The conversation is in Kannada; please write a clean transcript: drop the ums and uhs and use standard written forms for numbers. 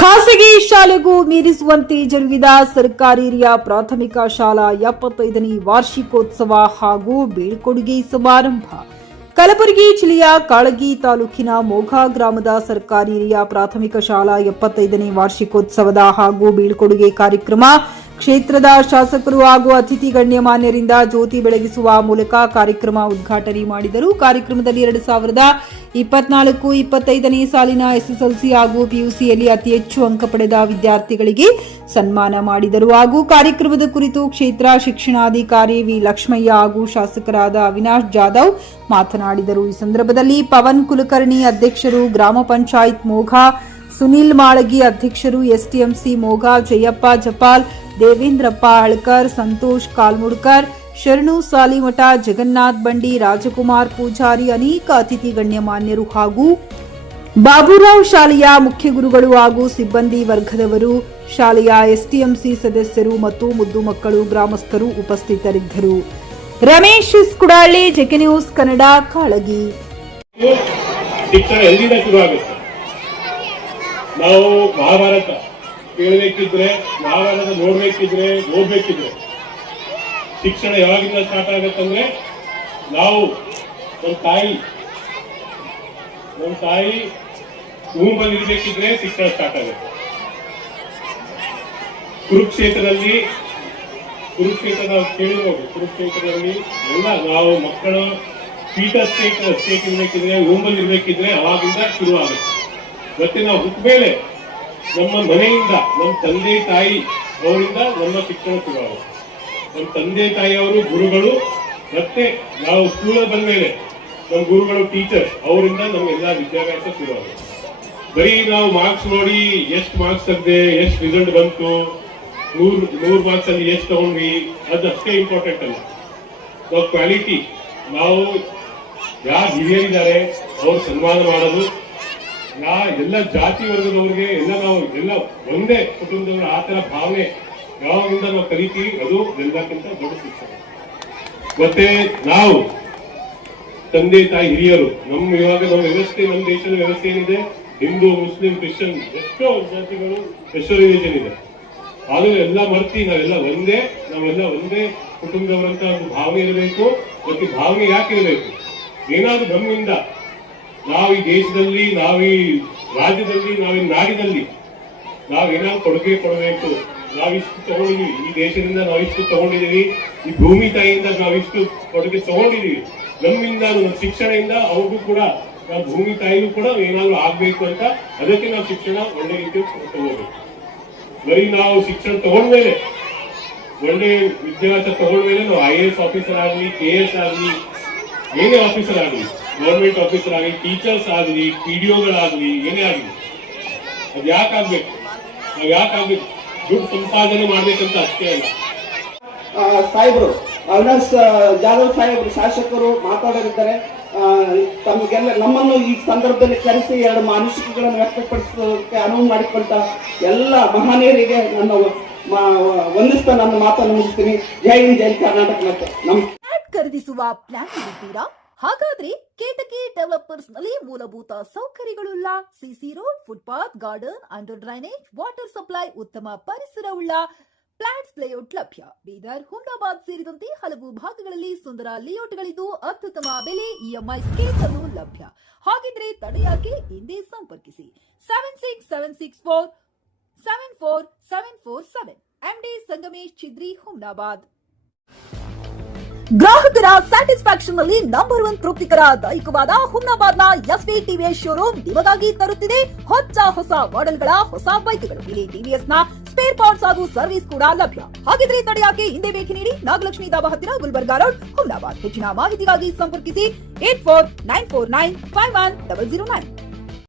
ಖಾಸಗಿ ಶಾಲೆಗೂ ಮೀರಿಸುವಂತೆ ಜರುಗಿದ ಸರ್ಕಾರಿ ಹಿರಿಯ ಪ್ರಾಥಮಿಕ ಶಾಲಾ 75ನೇ ವಾರ್ಷಿಕೋತ್ಸವ ಹಾಗೂ ಬೀಳ್ಕೊಡುಗೆ ಸಮಾರಂಭ. ಕಲಬುರಗಿ ಜಿಲ್ಲೆಯ ಕಾಳಗಿ ತಾಲೂಕಿನ ಮೋಘಾ ಗ್ರಾಮದ ಸರ್ಕಾರಿ ಹಿರಿಯ ಪ್ರಾಥಮಿಕ ಶಾಲಾ 75ನೇ ವಾರ್ಷಿಕೋತ್ಸವದ ಹಾಗೂ ಬೀಳ್ಕೊಡುಗೆ ಕಾರ್ಯಕ್ರಮ ಕ್ಷೇತ್ರದ ಶಾಸಕರು ಹಾಗೂ ಅತಿಥಿ ಗಣ್ಯಮಾನ್ಯರಿಂದ ಜ್ಯೋತಿ ಬೆಳಗಿಸುವ ಮೂಲಕ ಕಾರ್ಯಕ್ರಮ ಉದ್ಘಾಟನೆ ಮಾಡಿದರು. ಕಾರ್ಯಕ್ರಮದಲ್ಲಿ 2024-25ನೇ ಸಾಲಿನ ಎಸ್ಎಸ್ಎಲ್ಸಿ ಹಾಗೂ ಪಿಯುಸಿಯಲ್ಲಿ ಅತಿ ಹೆಚ್ಚು ಅಂಕ ಪಡೆದ ವಿದ್ಯಾರ್ಥಿಗಳಿಗೆ ಸನ್ಮಾನ ಮಾಡಿದರು. ಹಾಗೂ ಕಾರ್ಯಕ್ರಮದ ಕುರಿತು ಕ್ಷೇತ್ರ ಶಿಕ್ಷಣಾಧಿಕಾರಿ ವಿ ಲಕ್ಷ್ಮಯ್ಯ ಹಾಗೂ ಶಾಸಕರಾದ ಅವಿನಾಶ್ ಜಾಧವ್ ಮಾತನಾಡಿದರು. ಈ ಸಂದರ್ಭದಲ್ಲಿ ಪವನ್ ಕುಲಕರ್ಣಿ ಅಧ್ಯಕ್ಷರು, ಗ್ರಾಮ ಪಂಚಾಯತ್ ಮೋಘಾ, ಸುನಿಲ್ ಮಾಳಗಿ ಅಧ್ಯಕ್ಷರು, ಎಸ್ಟಿಎಂಸಿ ಮೋಘಾ, ಜಯಪ್ಪ ಜಪಾಲ್, ದೇವೇಂದ್ರಪ್ಪ ಅಳ್ಕರ್, ಸಂತೋಷ್ ಕಾಲ್ಮುಡ್ಕರ್, ಶರಣು ಸಾಲಿಮಠ, ಜಗನ್ನಾಥ್ ಬಂಡಿ, ರಾಜಕುಮಾರ್ ಪೂಜಾರಿ, ಅನೇಕ ಅತಿಥಿ ಗಣ್ಯಮಾನ್ಯರು ಹಾಗೂ ಬಾಬುರಾವ್ ಶಾಲೆಯ ಮುಖ್ಯ ಗುರುಗಳು ಹಾಗೂ ಸಿಬ್ಬಂದಿ ವರ್ಗದವರು, ಶಾಲೆಯ ಎಸ್ಟಿಎಂಸಿ ಸದಸ್ಯರು ಮತ್ತು ಮುದ್ದು ಮಕ್ಕಳು, ಗ್ರಾಮಸ್ಥರು ಉಪಸ್ಥಿತರಿದ್ದರು. Ramesh Kudali, JK news Kannada, Kalagi. ನಾವು ಮಹಾಭಾರತ ಕೇಳಬೇಕಿದ್ರೆ, ಮಹಾಭಾರತ ನೋಡ್ಬೇಕಿದ್ರೆ, ಓದ್ಬೇಕಿದ್ರೆ ಶಿಕ್ಷಣ ಯಾವಾಗಿಂದ ಸ್ಟಾರ್ಟ್ ಆಗತ್ತಂದ್ರೆ, ನಾವು ನಮ್ಮ ತಾಯಿ ಭೂಮಿಯಲ್ಲಿ ಇರ್ಬೇಕಿದ್ರೆ ಶಿಕ್ಷಣ ಸ್ಟಾರ್ಟ್ ಆಗುತ್ತೆ. ಕುರುಕ್ಷೇತ್ರದಲ್ಲಿ ಕುರುಕ್ಷೇತ್ರದಲ್ಲಿ ಎಲ್ಲ ನಾವು ಮಕ್ಕಳ ಪೀಠ ಸ್ಟೇಟ್ ಇರ್ಬೇಕಿದ್ರೆ, ಭೂಮಿಯಲ್ಲಿ ಇರ್ಬೇಕಿದ್ರೆ ಅವಾಗಿಂದ ಶುರು ಆಗುತ್ತೆ. ಮತ್ತೆ ನಾವು ಹುಟ್ಟ ಮೇಲೆ ನಮ್ಮ ಮನೆಯಿಂದ, ನಮ್ಮ ತಂದೆ ತಾಯಿ ಅವರಿಂದ ನಮ್ಮ ಶಿಕ್ಷಣ ಶುರುವಾಗುತ್ತೆ. ನಮ್ಮ ತಂದೆ ತಾಯಿಯವರು ಗುರುಗಳು, ಮತ್ತೆ ನಾವು ಸ್ಕೂಲಲ್ಲಿ ಬಂದ ಮೇಲೆ ನಮ್ಮ ಗುರುಗಳು ಟೀಚರ್ಸ್, ಅವರಿಂದ ನಮ್ಗೆಲ್ಲ ವಿದ್ಯಾಭ್ಯಾಸ ಶುರುವಾಗುತ್ತೆ. ಬರೀ ನಾವು ಮಾರ್ಕ್ಸ್ ನೋಡಿ ಎಷ್ಟು ಮಾರ್ಕ್ಸ್ ತೆಗ್ದೆ, ಎಷ್ಟು ರಿಸಲ್ಟ್ ಬಂತು, 100 ಮಾರ್ಕ್ಸ್ ಅಲ್ಲಿ ಎಷ್ಟು ತಗೊಂಡ್ವಿ, ಅದಷ್ಟೇ ಇಂಪಾರ್ಟೆಂಟ್ ಅಲ್ಲ. ನಾವು ಕ್ವಾಲಿಟಿ, ನಾವು ಯಾರು ಹಿರಿಯರಿದ್ದಾರೆ ಅವ್ರು ಸನ್ಮಾನ ಮಾಡೋದು, ಎಲ್ಲ ಜಾತಿ ವರ್ಗದವ್ರಿಗೆ ನಾವು ಒಂದೇ ಕುಟುಂಬದವರು, ಆ ತರ ಭಾವನೆ ಯಾವಾಗಿಂದ ನಾವು ಕಲಿತೀವಿ, ಅದು ಎಲ್ಲಕ್ಕಿಂತ ದೊಡ್ಡ ಶಿಕ್ಷಣ. ಮತ್ತೆ ನಾವು ತಂದೆ ತಾಯಿ ಹಿರಿಯರು, ಇವಾಗ ನಮ್ಮ ವ್ಯವಸ್ಥೆ, ನಮ್ಮ ದೇಶದ ವ್ಯವಸ್ಥೆ ಏನಿದೆ, ಹಿಂದೂ, ಮುಸ್ಲಿಂ, ಕ್ರಿಶ್ಚಿಯನ್, ಎಷ್ಟೋ ಜಾತಿಗಳು, ಎಷ್ಟೋ ರಿಲಿಜನ್ ಇದೆ. ಆದ್ರೂ ಎಲ್ಲ ಮರ್ತಿ ನಾವೆಲ್ಲ ಒಂದೇ ಕುಟುಂಬದವರಂತ ಒಂದು ಭಾವನೆ ಇರಬೇಕು. ಮತ್ತೆ ಭಾವನೆ ಯಾಕೆ ಇರಬೇಕು? ಏನಾದ್ರೂ ನಮ್ಮಿಂದ ನಾವು ಈ ದೇಶದಲ್ಲಿ, ನಾವು ಈ ರಾಜ್ಯದಲ್ಲಿ, ನಾವು ಈ ನಾಡಿನಲ್ಲಿ ನಾವೇನಾದ್ರು ಕೊಡುಗೆ ಕೊಡಬೇಕು. ನಾವಿಷ್ಟು ತಗೊಂಡಿದೀವಿ, ಈ ದೇಶದಿಂದ ನಾವಿಷ್ಟು ತಗೊಂಡಿದೀವಿ, ಈ ಭೂಮಿ ತಾಯಿಯಿಂದ ನಾವಿಷ್ಟು ಕೊಡುಗೆ ತಗೊಂಡಿದೀವಿ. ನಮ್ಮಿಂದ, ನಮ್ಮ ಶಿಕ್ಷಣದಿಂದ ಅವ್ರಿಗೂ ಕೂಡ, ನಾವು ಭೂಮಿ ತಾಯಿಗೂ ಕೂಡ ಏನಾದ್ರು ಆಗ್ಬೇಕು ಅಂತ, ಅದಕ್ಕೆ ನಾವು ಶಿಕ್ಷಣ ಒಳ್ಳೆ ರೀತಿ ತಗೋಬೇಕು. ಬರೀ ನಾವು ಶಿಕ್ಷಣ ತಗೊಂಡ್ಮೇಲೆ, ಒಳ್ಳೆ ವಿದ್ಯಾಭ್ಯಾಸ ತಗೊಂಡ್ಮೇಲೆ ನಾವು IAS ಆಫೀಸರ್ ಆಗಲಿ, KS ಆಗಲಿ, ಏನೇ ಆಫೀಸರ್ ಆಗಲಿ, ಗವರ್ಮೆಂಟ್ ಆಫೀಸರ್ ಆಗಲಿ, ಟೀಚರ್ಸ್ ಆಗಲಿ, PDOಗಳಾಗಲಿ, ಏನೇ ಆಗಲಿ, ಅದು ಯಾಕಾಗ್ಬೇಕು? ನಾವು ಯಾಕಾಗ್ಬೇಕು? ದುಡ್ಡು ಸಂಪಾದನೆ ಮಾಡ್ಬೇಕಂತ ಅಷ್ಟೇ ಅಲ್ಲ. ಸಾಹೇಬರು, ಅವಿನಾಶ್ ಜಾಧವ್ ಸಾಹೇಬರು ಶಾಸಕರು ಮಾತಾಡಲಿದ್ದಾರೆ. ತಮಗೆಲ್ಲ ನಮ್ಮನ್ನು ಈ ಸಂದರ್ಭದಲ್ಲಿ ಕರೆಸಿ 2 ಅನಿಸಿಕೆಗಳನ್ನು ವ್ಯಕ್ತಪಡಿಸೋದಕ್ಕೆ ಅನುವು ಮಾಡಿಕೊಂಡ ಎಲ್ಲ ಮಹನೀಯರಿಗೆ ನನ್ನ ವಂದಿಸ್ತಾ ನನ್ನ ಮಾತನ್ನು ಮುಗಿಸ್ತೀನಿ. ಜೈ ಹಿಂದ್, ಜೈ ಕರ್ನಾಟಕ. ಮತ್ತೆ ಖರೀದಿಸುವ ಪ್ಲಾನ್ ಇದ್ದೀರಾ? ಹಾಗಾದ್ರೆ ಕೇತಕಿ ಡೆವಲಪರ್ಸ್ ನಲ್ಲಿ ಮೂಲಭೂತ ಸೌಕರ್ಯಗಳುಳ್ಳ CC road, footpath, garden, under drainage, water supply, ಉತ್ತಮ ಪರಿಸರವುಳ್ಳ ಫ್ಲಾಟ್ಸ್ ಲೇಔಟ್ ಲಭ್ಯ. ಬೀದರ್, ಹುಮ್ನಾಬಾದ್ ಸೇರಿದಂತೆ ಹಲವು ಭಾಗಗಳಲ್ಲಿ ಸುಂದರ ಲೇಔಟ್ಗಳಿದ್ದು ಅತ್ಯುತ್ತಮ ಬೆಲೆ, EMI ಸ್ಕೀಮ್ಸ್ ಅನ್ನು ಲಭ್ಯ. ಹಾಗಿದ್ರೆ ತಡೆಯಾಕೆ? ಹಿಂದೆ ಸಂಪರ್ಕಿಸಿ 7676474747. MD ಸಂಗಮೇಶ್ ಚಿದ್ರಿ, ಹುಮ್ನಾಬಾದ್. ಗ್ರಾಹಕರ ಸ್ಯಾಟಿಸ್ಫ್ಯಾಕ್ಷನ್ ನಲ್ಲಿ ನಂಬರ್ 1 ತೃಪ್ತಿಕರ ದೈಹಿಕವಾದ ಹುಮ್ನಾಬಾದ್ನ SV TVS ಶೋರೂಮ್ ನಿಮಗಾಗಿ ತರುತ್ತಿದೆ ಹೊಸ ಮಾಡೆಲ್ಗಳ ಹೊಸ ಬೈಕ್ಗಳು. ಇಲ್ಲಿ TVS ನ ಸ್ಪೇರ್ ಪಾರ್ಟ್ಸ್ ಹಾಗೂ ಸರ್ವಿಸ್ ಕೂಡ ಲಭ್ಯ. ಹಾಗಿದ್ರೆ ತಡೆಯಾಕೆ? ಹಿಂದೆ ಭೇಟಿ ನೀಡಿ, ನಾಗಲಕ್ಷ್ಮಿ ಧಾಬಾ ಹತ್ತಿರ, ಗುಲ್ಬರ್ಗಾ ರೋಡ್, ಹುಮ್ನಾಬಾದ್. ಹೆಚ್ಚಿನ ಮಾಹಿತಿಗಾಗಿ ಸಂಪರ್ಕಿಸಿ 8494951009.